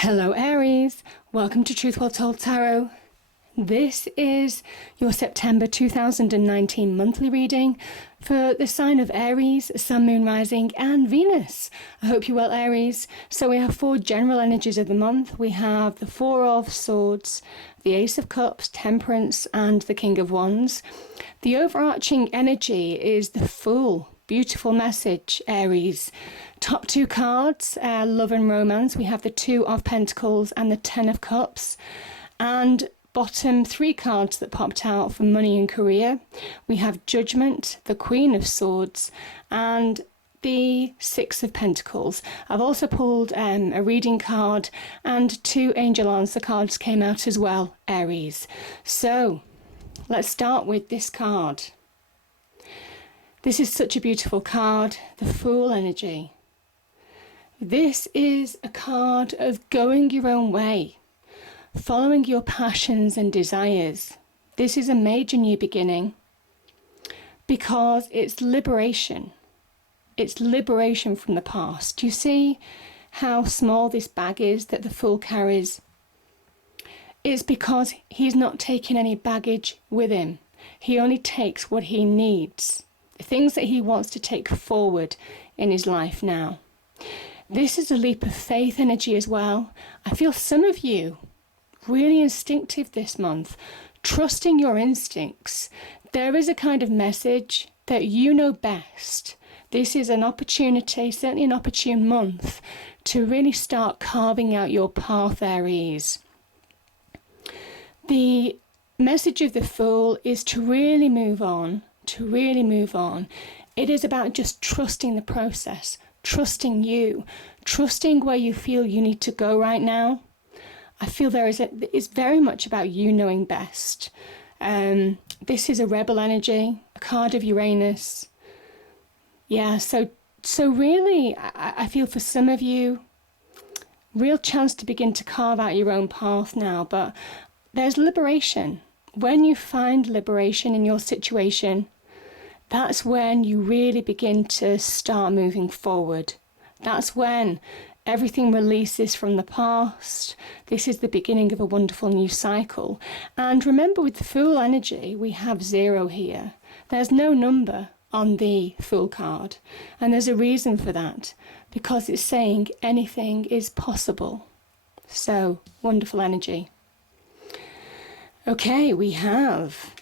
Hello Aries, welcome to Truth Well Told Tarot. This is your September 2019 monthly reading for the sign of Aries, Sun, Moon, Rising and Venus. I hope you're well, Aries. So we have four general energies of the month. We have the Four of Swords, the Ace of Cups, Temperance and the King of Wands. The overarching energy is the Fool. Beautiful message, Aries. Top two cards, love and romance. We have the Two of Pentacles and the Ten of Cups. And bottom three cards that popped out for money and career. We have Judgment, the Queen of Swords, and the Six of Pentacles. I've also pulled a reading card, and two angel answer cards came out as well, Aries. So let's start with this card. This is such a beautiful card, the Fool energy. This is a card of going your own way, following your passions and desires. This is a major new beginning because it's liberation. It's liberation from the past. You see how small this bag is that the Fool carries? It's because he's not taking any baggage with him. He only takes what he needs. Things that he wants to take forward in his life now. This is a leap of faith energy as well. I feel some of you really instinctive this month, trusting your instincts. There is a kind of message that you know best. This is an opportunity, certainly an opportune month, to really start carving out your path, Aries. The message of the Fool is to really move on. It is about just trusting the process, trusting you, trusting where you feel you need to go right now. I feel it's very much about you knowing best. This is a rebel energy, a card of Uranus. Yeah, so really, I feel for some of you, real chance to begin to carve out your own path now, but there's liberation. When you find liberation in your situation, that's when you really begin to start moving forward. That's when everything releases from the past. This is the beginning of a wonderful new cycle. And remember, with the Fool energy, we have 0 here. There's no number on the Fool card. And there's a reason for that, because it's saying anything is possible. So, wonderful energy. Okay, we have...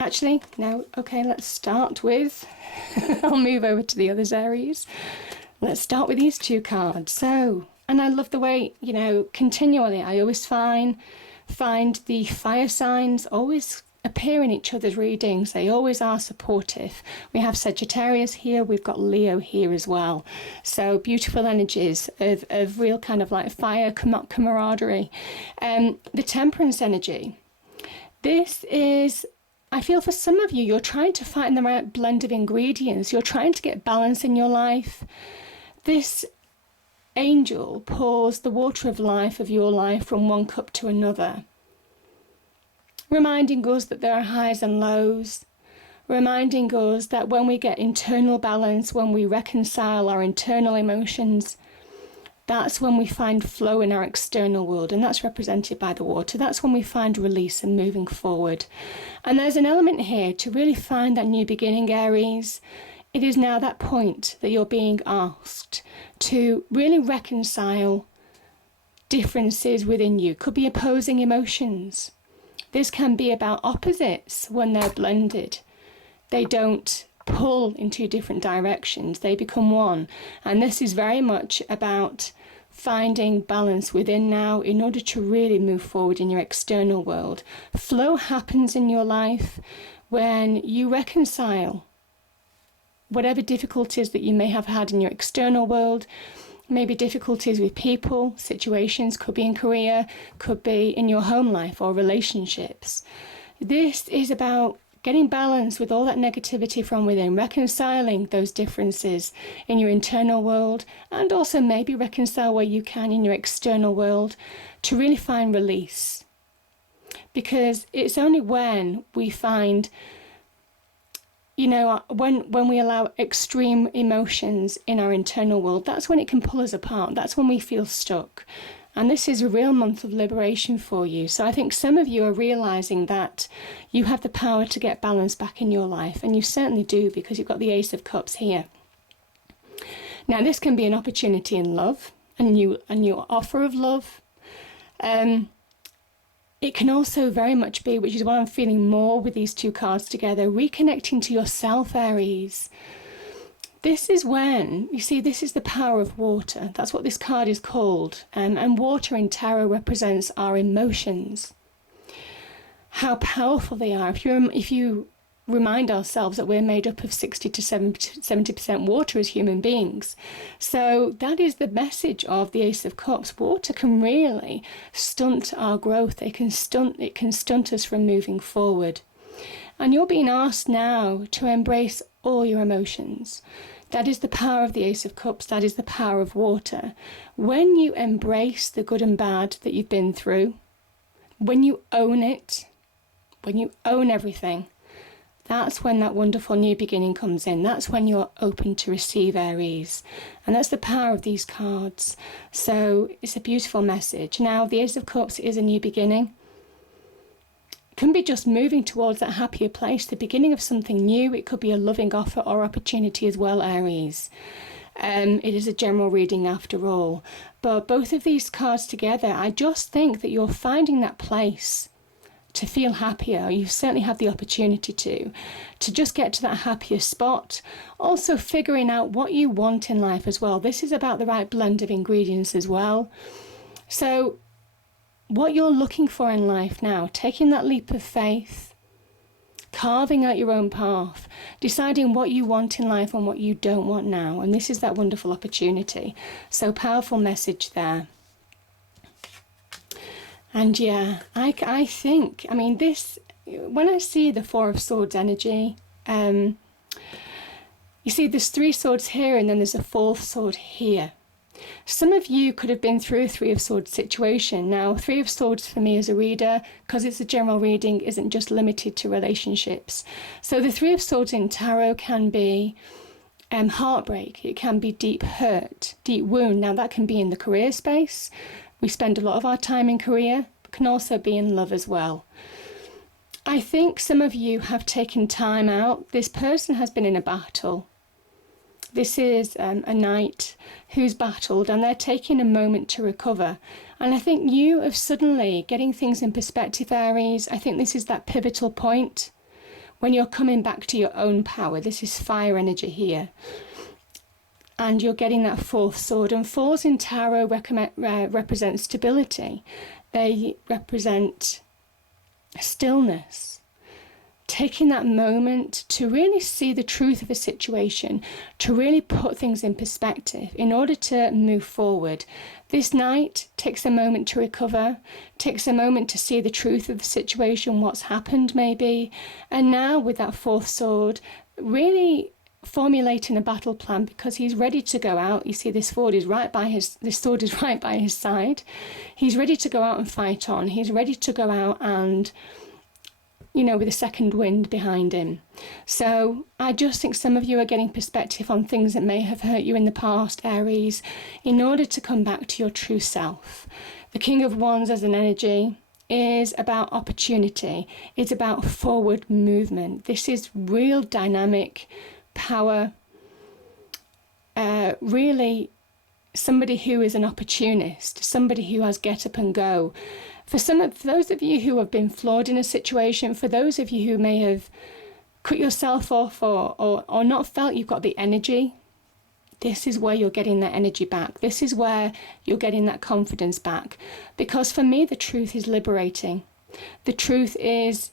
Actually, no, okay, let's start with, I'll move over to the others, Aries. Let's start with these two cards. So, and I love the way, continually, I always find the fire signs always appear in each other's readings. They always are supportive. We have Sagittarius here, we've got Leo here as well. So beautiful energies of real kind of like fire, camaraderie. The Temperance energy. This is... I feel for some of you, you're trying to find the right blend of ingredients. You're trying to get balance in your life. This angel pours the water of life of your life from one cup to another, reminding us that there are highs and lows, reminding us that when we get internal balance, when we reconcile our internal emotions, that's when we find flow in our external world, and that's represented by the water. That's when we find release and moving forward. And there's an element here to really find that new beginning, Aries. It is now that point that you're being asked to really reconcile differences within you. Could be opposing emotions. This can be about opposites when they're blended. They don't pull in two different directions, they become one. And this is very much about finding balance within now in order to really move forward in your external world. Flow happens in your life when you reconcile whatever difficulties that you may have had in your external world, maybe difficulties with people, situations, could be in career, could be in your home life or relationships. This is about getting balance with all that negativity from within, reconciling those differences in your internal world, and also maybe reconcile where you can in your external world to really find release. Because it's only when we find when we allow extreme emotions in our internal world, that's when it can pull us apart. That's when we feel stuck. And this is a real month of liberation for you. So I think some of you are realizing that you have the power to get balance back in your life. And you certainly do, because you've got the Ace of Cups here. Now, this can be an opportunity in love, a new offer of love. It can also very much be, which is what I'm feeling more with these two cards together, reconnecting to yourself, Aries. This is when, you see, this is the power of water. That's what this card is called. And water in tarot represents our emotions. How powerful they are. If you remind ourselves that we're made up of 60 to 70% water as human beings. So that is the message of the Ace of Cups. Water can really stunt our growth. It can stunt us from moving forward. And you're being asked now to embrace all your emotions. That is the power of the Ace of Cups. That is the power of water. When you embrace the good and bad that you've been through, when you own it, when you own everything, that's when that wonderful new beginning comes in. That's when you're open to receive, Aries. And that's the power of these cards. So it's a beautiful message. Now, the Ace of Cups is a new beginning. It can be just moving towards that happier place, the beginning of something new. It could be a loving offer or opportunity as well, Aries. It is a general reading after all. But both of these cards together, I just think that you're finding that place to feel happier. You certainly have the opportunity to just get to that happier spot. Also figuring out what you want in life as well. This is about the right blend of ingredients as well. So what you're looking for in life now, taking that leap of faith, carving out your own path, deciding what you want in life and what you don't want now. And this is that wonderful opportunity. So powerful message there. And yeah, I think, I mean, this, when I see the Four of Swords energy, you see there's 3 swords here and then there's a 4th sword here. Some of you could have been through a 3 of Swords situation. Now, 3 of Swords for me as a reader, because it's a general reading, isn't just limited to relationships. So the 3 of Swords in tarot can be heartbreak. It can be deep hurt, deep wound. Now, that can be in the career space. We spend a lot of our time in career, but can also be in love as well. I think some of you have taken time out. This person has been in a battle. This is a knight who's battled and they're taking a moment to recover. And I think you are suddenly getting things in perspective, Aries. I think this is that pivotal point when you're coming back to your own power. This is fire energy here. And you're getting that 4th sword. And 4s in tarot represent stability. They represent stillness. Taking that moment to really see the truth of a situation, to really put things in perspective in order to move forward. This knight takes a moment to recover, takes a moment to see the truth of the situation, what's happened maybe. And now with that 4th sword, really formulating a battle plan, because he's ready to go out. You see, this sword is right by his side. He's ready to go out and fight on. He's ready to go out and, with a second wind behind him. So I just think some of you are getting perspective on things that may have hurt you in the past, Aries, in order to come back to your true self. The King of Wands as an energy is about opportunity. It's about forward movement. This is real dynamic power, really somebody who is an opportunist, somebody who has get up and go. For those of you who have been flawed in a situation, for those of you who may have cut yourself off or not felt you've got the energy, this is where you're getting that energy back. This is where you're getting that confidence back. Because for me, the truth is liberating. The truth is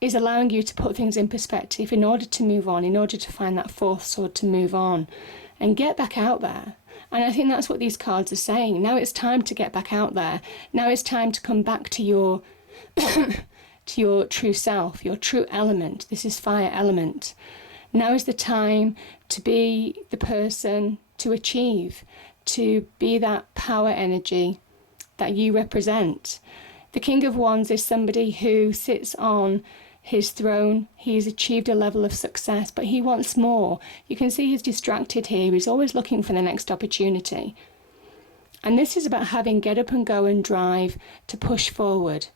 allowing you to put things in perspective in order to move on, in order to find that 4th sword to move on and get back out there. And I think that's what these cards are saying. Now it's time to get back out there. Now it's time to come back to your to your true self, your true element. This is fire element. Now is the time to be the person to achieve, to be that power energy that you represent. The King of Wands is somebody who sits on his throne. He's achieved a level of success, but he wants more. You can see he's distracted here. He's always looking for the next opportunity. And this is about having get up and go and drive to push forward.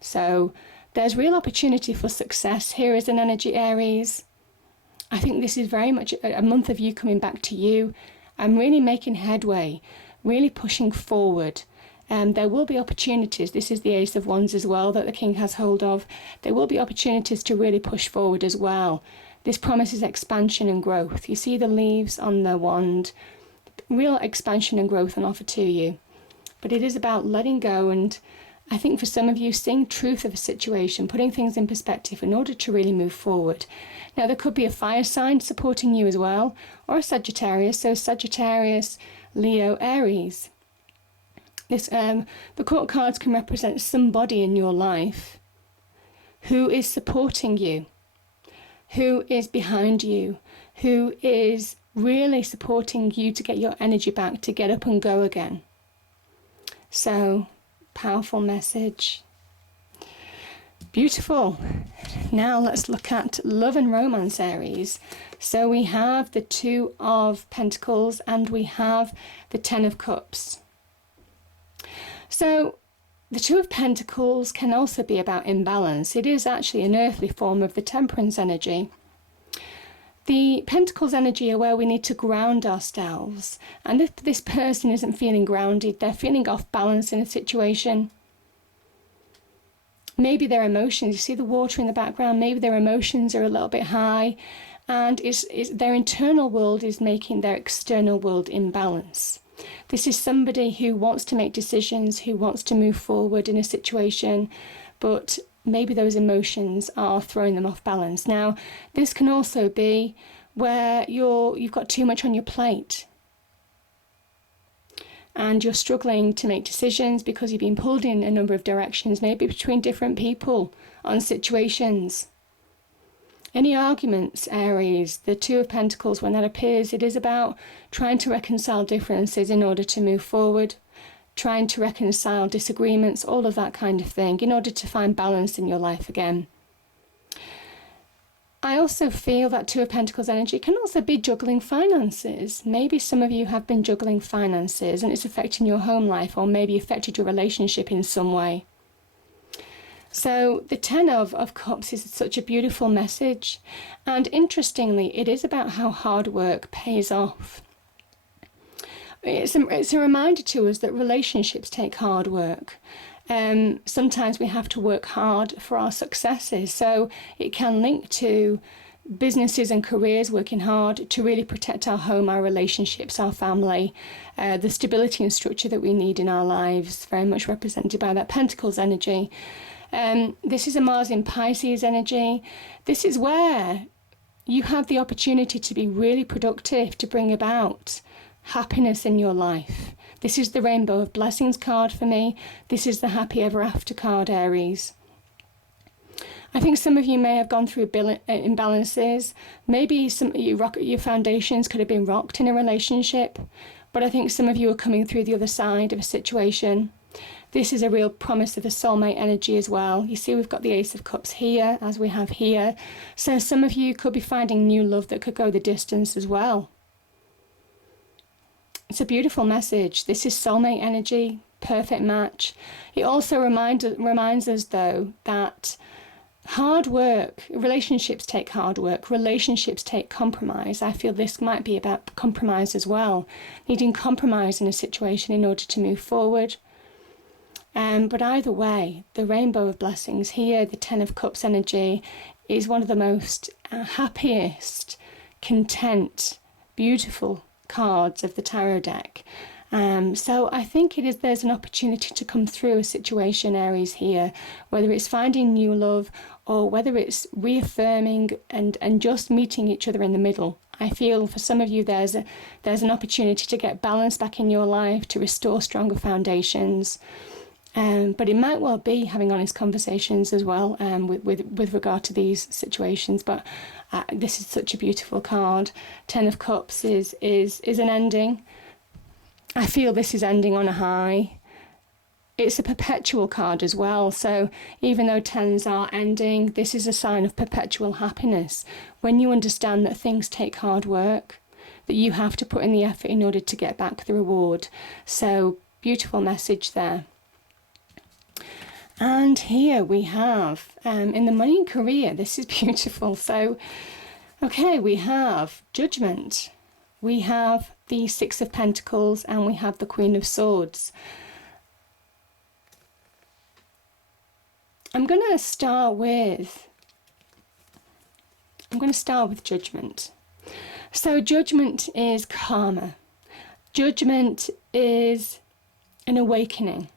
So there's real opportunity for success here as an energy, Aries. I think this is very much a month of you coming back to you and really making headway, really pushing forward. There will be opportunities. This is the Ace of Wands as well that the King has hold of. There will be opportunities to really push forward as well. This promises expansion and growth. You see the leaves on the wand. Real expansion and growth on offer to you. But it is about letting go, and I think for some of you, seeing truth of a situation, putting things in perspective in order to really move forward. Now, there could be a fire sign supporting you as well, or a Sagittarius. So Sagittarius, Leo, Aries. The court cards can represent somebody in your life who is supporting you, who is behind you, who is really supporting you to get your energy back, to get up and go again. So, powerful message. Beautiful. Now let's look at love and romance, Aries. So we have the Two of Pentacles and we have the Ten of Cups. So the Two of Pentacles can also be about imbalance. It is actually an earthly form of the Temperance energy. The Pentacles energy are where we need to ground ourselves. And if this person isn't feeling grounded, they're feeling off balance in a situation. Maybe their emotions, you see the water in the background, maybe their emotions are a little bit high, and their internal world is making their external world imbalance. This is somebody who wants to make decisions, who wants to move forward in a situation, but maybe those emotions are throwing them off balance. Now, this can also be where you've got too much on your plate and you're struggling to make decisions because you've been pulled in a number of directions, maybe between different people on situations. Any arguments, Aries, the Two of Pentacles, when that appears, it is about trying to reconcile differences in order to move forward, trying to reconcile disagreements, all of that kind of thing, in order to find balance in your life again. I also feel that Two of Pentacles energy can also be juggling finances. Maybe some of you have been juggling finances and it's affecting your home life, or maybe affected your relationship in some way. So the Ten of Cups is such a beautiful message. And interestingly, it is about how hard work pays off. It's a reminder to us that relationships take hard work. Sometimes we have to work hard for our successes. So it can link to businesses and careers working hard to really protect our home, our relationships, our family, the stability and structure that we need in our lives, very much represented by that Pentacles energy. This is a Mars in Pisces energy. This is where you have the opportunity to be really productive, to bring about happiness in your life. This is the Rainbow of Blessings card for me. This is the Happy Ever After card, Aries. I think some of you may have gone through imbalances. Maybe your foundations could have been rocked in a relationship, but I think some of you are coming through the other side of a situation. This is a real promise of a soulmate energy as well. You see, we've got the Ace of Cups here, as we have here. So some of you could be finding new love that could go the distance as well. It's a beautiful message. This is soulmate energy, perfect match. It also reminds us, though, that hard work, relationships take hard work, relationships take compromise. I feel this might be about compromise as well, needing compromise in a situation in order to move forward. But either way, the Rainbow of Blessings here, the Ten of Cups energy, is one of the most happiest, content, beautiful cards of the tarot deck. So I think there's an opportunity to come through a situation, Aries, here, whether it's finding new love or whether it's reaffirming and just meeting each other in the middle. I feel for some of you there's an opportunity to get balance back in your life, to restore stronger foundations. But it might well be having honest conversations as well with regard to these situations. But this is such a beautiful card. Ten of Cups is an ending. I feel this is ending on a high. it's a perpetual card as well. So even though tens are ending, this is a sign of perpetual happiness. When you understand that things take hard work, that you have to put in the effort in order to get back the reward. So beautiful message there. And here we have, in the money and career, this is beautiful. So, okay, we have Judgment. We have the Six of Pentacles and we have the Queen of Swords. I'm going to start with Judgment. So Judgment is karma. Judgment is an awakening.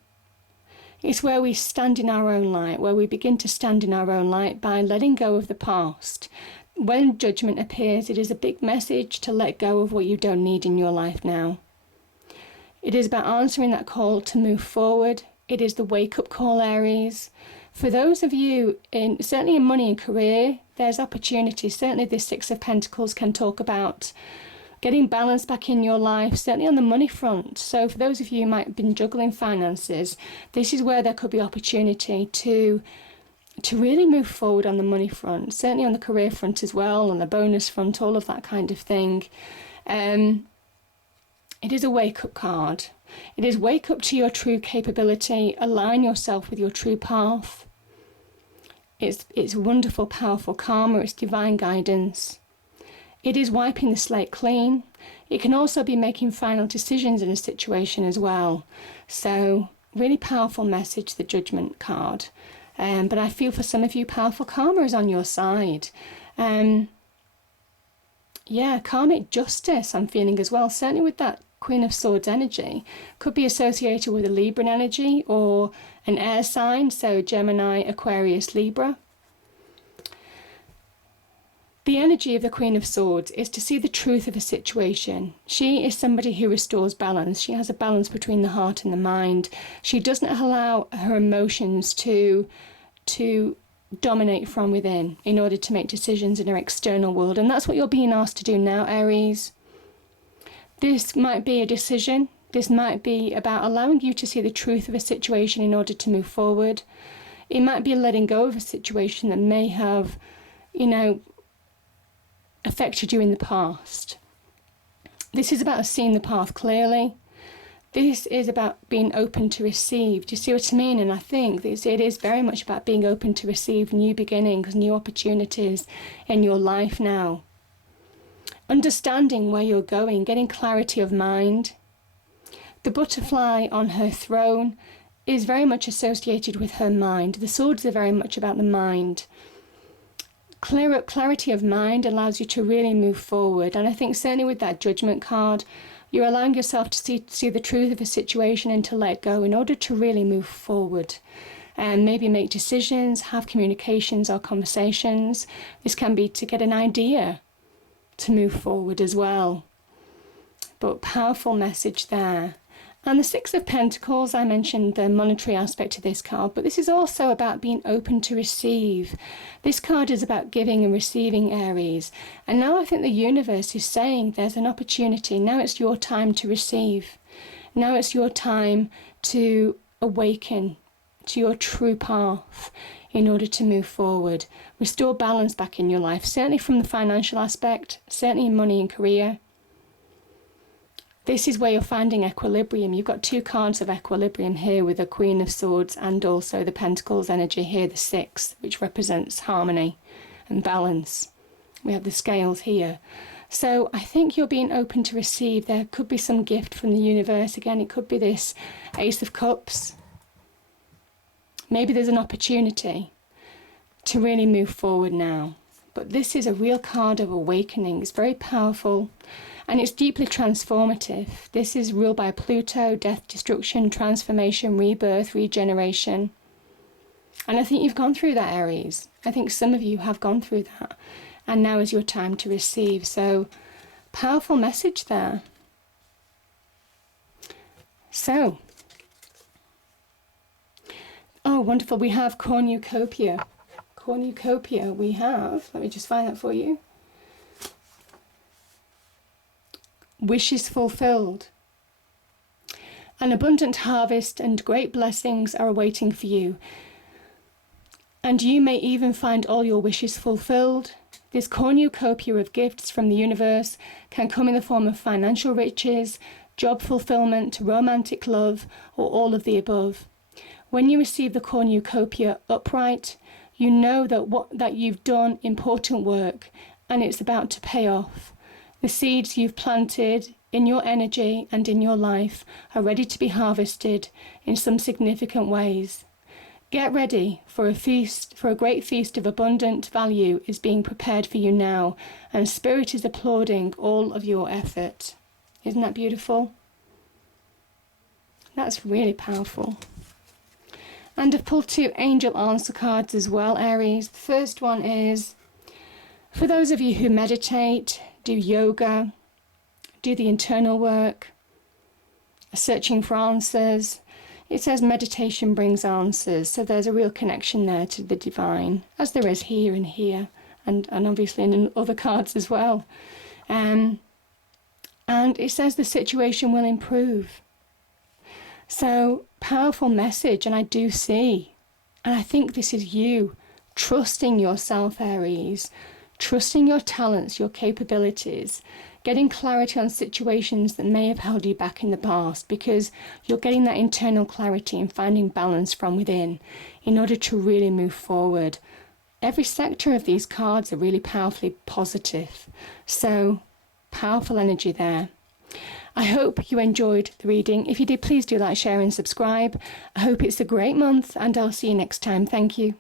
It's where we stand in our own light, where we begin to stand in our own light by letting go of the past. When judgment appears, it is a big message to let go of what you don't need in your life now. It is about answering that call to move forward. It is the wake-up call, Aries. For those of you, certainly in money and career, there's opportunities. Certainly this Six of Pentacles can talk about getting balance back in your life, certainly on the money front. So for those of you who might have been juggling finances, this is where there could be opportunity to really move forward on the money front, certainly on the career front as well, on the bonus front, all of that kind of thing. It is a wake-up card. It is wake up to your true capability, align yourself with your true path. It's wonderful, powerful karma, it's divine guidance. It is wiping the slate clean. It can also be making final decisions in a situation as well. So, really powerful message, the Judgment card. But I feel for some of you, powerful karma is on your side. Yeah, karmic justice I'm feeling as well, certainly with that Queen of Swords energy. Could be associated with a Libran energy or an air sign, so Gemini, Aquarius, Libra. The energy of the Queen of Swords is to see the truth of a situation. She is somebody who restores balance. She has a balance between the heart and the mind. She doesn't allow her emotions to dominate from within in order to make decisions in her external world. And that's what you're being asked to do now, Aries. This might be a decision. This might be about allowing you to see the truth of a situation in order to move forward. It might be letting go of a situation that may have, affected you in the past. This is about seeing the path clearly. This is about being open to receive. Do you see what I mean? And I think it is very much about being open to receive new beginnings, new opportunities in your life now. Understanding where you're going, getting clarity of mind. The butterfly on her throne is very much associated with her mind. The swords are very much about the mind. Clarity of mind allows you to really move forward. And I think certainly with that Judgment card, you're allowing yourself to see the truth of a situation and to let go in order to really move forward. And maybe make decisions, have communications or conversations. This can be to get an idea to move forward as well. But powerful message there. And the Six of Pentacles, I mentioned the monetary aspect to this card, but this is also about being open to receive. This card is about giving and receiving, Aries. And now I think the universe is saying there's an opportunity. Now it's your time to receive. Now it's your time to awaken to your true path in order to move forward. Restore balance back in your life, certainly from the financial aspect, certainly in money and career. This is where you're finding equilibrium. You've got two cards of equilibrium here with the Queen of Swords and also the Pentacles energy here, the Six, which represents harmony and balance. We have the scales here. So I think you're being open to receive. There could be some gift from the universe. Again, it could be this Ace of Cups. Maybe there's an opportunity to really move forward now. But this is a real card of awakening. It's very powerful. And it's deeply transformative. This is ruled by Pluto, death, destruction, transformation, rebirth, regeneration. And I think you've gone through that, Aries. I think some of you have gone through that. And now is your time to receive. So, powerful message there. So, oh, wonderful. We have cornucopia. Cornucopia we have. Let me just find that for you. Wishes fulfilled. An abundant harvest and great blessings are awaiting for you. And you may even find all your wishes fulfilled. This cornucopia of gifts from the universe can come in the form of financial riches, job fulfillment, romantic love, or all of the above. When you receive the cornucopia upright, you know that you've done important work and it's about to pay off. The seeds you've planted in your energy and in your life are ready to be harvested in some significant ways. Get ready for a great feast of abundant value is being prepared for you now, and Spirit is applauding all of your effort. Isn't that beautiful? That's really powerful. And I've pulled 2 angel answer cards as well, Aries. The first one is for those of you who meditate, do yoga, do the internal work, are searching for answers. It says meditation brings answers, so there's a real connection there to the divine, as there is here and here, and obviously in other cards as well. And it says the situation will improve. So, powerful message, and I do see, and I think this is you, trusting yourself, Aries, trusting your talents, your capabilities, getting clarity on situations that may have held you back in the past, because you're getting that internal clarity and finding balance from within in order to really move forward. Every sector of these cards are really powerfully positive, so powerful energy there. I hope you enjoyed the reading. If you did, please do like, share and subscribe. I hope it's a great month, and I'll see you next time. Thank you.